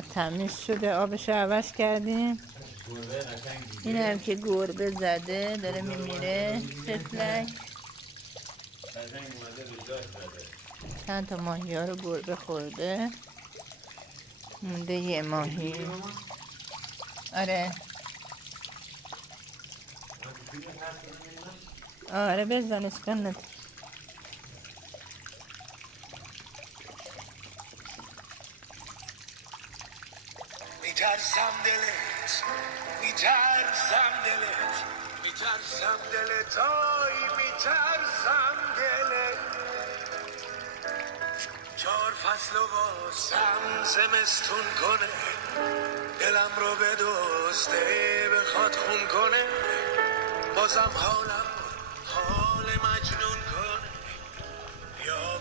تمیز شده، آبش رو عوض کردیم. این هم که گربه زده داره میمیره. تفلک چند تا ماهی ها رو گربه خورده، مونده یه ماهی. آره بزن اسکن نداره. میترسم دلت، میترسم دلت، میترسم دلت، آی میترسم دلت. 4 فصل و واسم زمستون کنه، دلم رو بدزده بخواد خون کنه، بازم حالم